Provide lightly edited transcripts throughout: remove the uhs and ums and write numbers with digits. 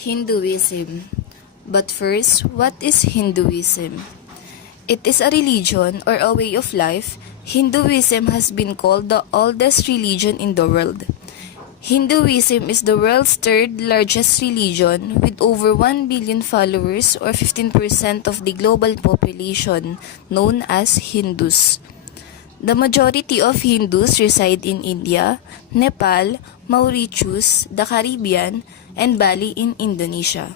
Hinduism. But first, what is Hinduism? It is a religion or a way of life. Hinduism has been called the oldest religion in the world. Hinduism is the world's third largest religion with over 1 billion followers or 15% of the global population known as Hindus. The majority of Hindus reside in India, Nepal, Mauritius, the Caribbean, and Bali in Indonesia.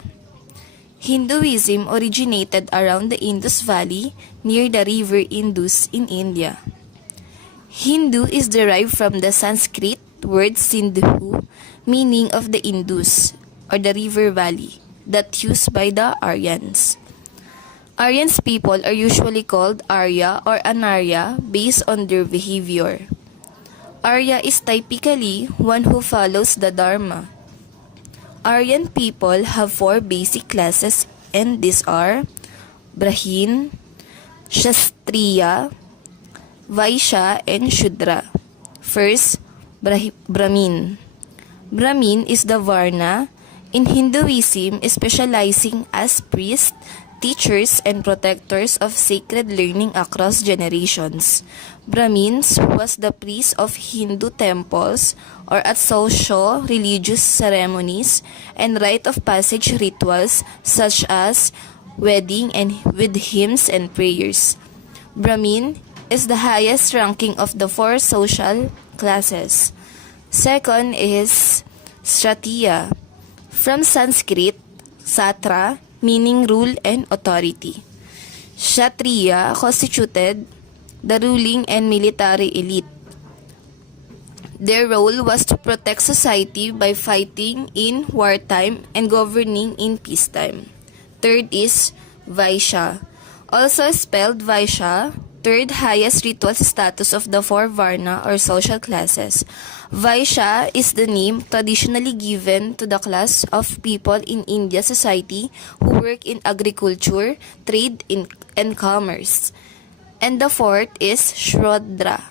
Hinduism originated around the Indus Valley near the river Indus in India. Hindu is derived from the Sanskrit word Sindhu, meaning of the Indus or the river valley, that used by the Aryans. Aryans people are usually called Arya or Anarya based on their behavior. Arya is typically one who follows the Dharma. Aryan people have 4 basic classes, and these are Brahmin, Kshatriya, Vaishya, and Shudra. First, Brahmin. Brahmin is the Varna in Hinduism specializing as priests, teachers, and protectors of sacred learning across generations. Brahmins was the priests of Hindu temples or at socio-religious ceremonies and rite of passage rituals such as wedding and with hymns and prayers. Brahmin is the highest ranking of the 4 social classes. Second is Kshatriya, from Sanskrit, Satra, meaning rule and authority. Kshatriya constituted the ruling and military elite. Their role was to protect society by fighting in wartime and governing in peacetime. Third is Vaishya, also spelled Vaishya, third highest ritual status of the 4 Varna or social classes. Vaishya is the name traditionally given to the class of people in Indian society who work in agriculture, trade, and commerce. And the fourth is Shwara.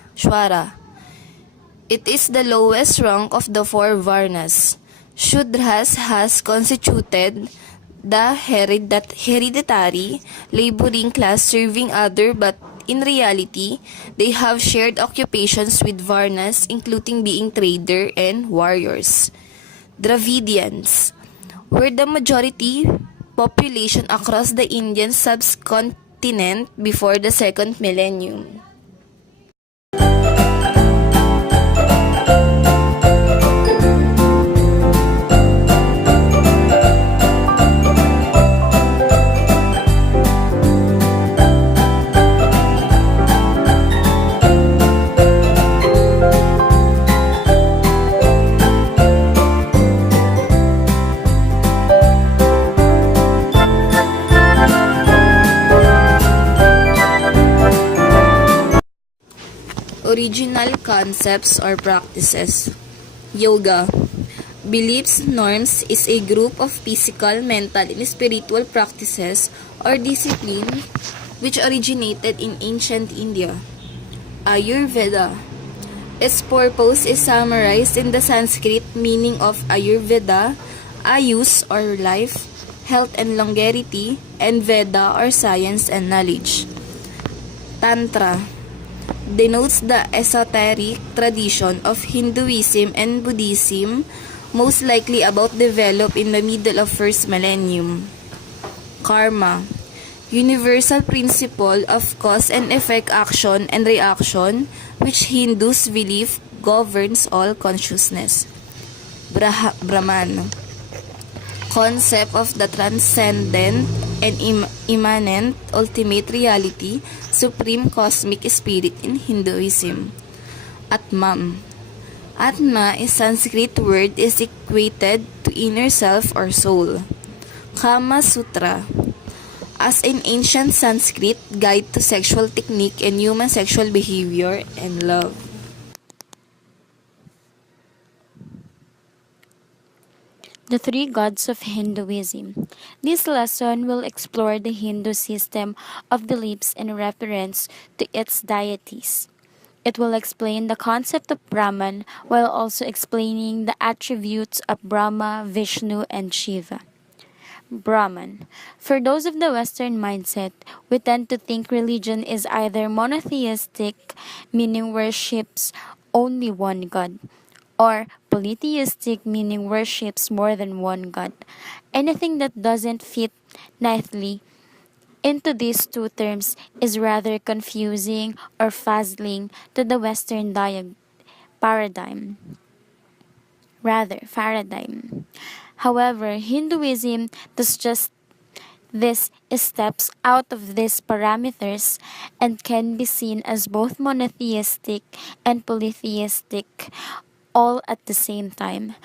It is the lowest rank of the 4 Varnas. Shudras has constituted the hereditary laboring class serving other, but in reality, they have shared occupations with Varnas, including being trader and warriors. Dravidians were the majority population across the Indian subcontinent before the second millennium. Original concepts or practices. Yoga. Beliefs, norms is a group of physical, mental, and spiritual practices or discipline which originated in ancient India. Ayurveda. Its purpose is summarized in the Sanskrit meaning of Ayurveda, Ayus or life, health and longevity, and Veda or science and knowledge. Tantra denotes the esoteric tradition of Hinduism and Buddhism, most likely about developed in the middle of first millennium. Karma, universal principle of cause and effect, action and reaction, which Hindus believe governs all consciousness. Brahman, concept of the transcendent and immanent ultimate reality, supreme cosmic spirit in Hinduism. Atman. Atma is Sanskrit word is equated to inner self or soul. Kama Sutra, as an ancient Sanskrit guide to sexual technique and human sexual behavior and love. The 3 gods of Hinduism. This lesson will explore the Hindu system of beliefs in reference to its deities. It will explain the concept of Brahman while also explaining the attributes of Brahma, Vishnu, and Shiva. Brahman. For those of the Western mindset, we tend to think religion is either monotheistic, meaning worships only one God, or polytheistic, meaning worships more than one God. Anything that doesn't fit neatly into these two terms is rather confusing or puzzling to the Western paradigm. Paradigm. However, Hinduism does just this steps out of these parameters and can be seen as both monotheistic and polytheistic all at the same time.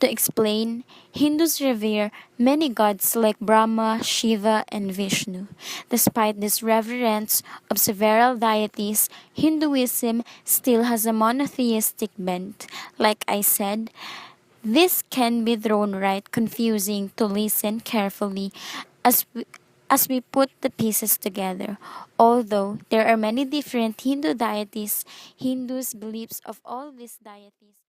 To explain, Hindus revere many gods like Brahma, Shiva, and Vishnu. Despite this reverence of several deities, Hinduism still has a monotheistic bent. Like I said, this can be thrown right confusing to listen carefully as we, as we put the pieces together. Although there are many different Hindu deities, Hindus' beliefs of all these deities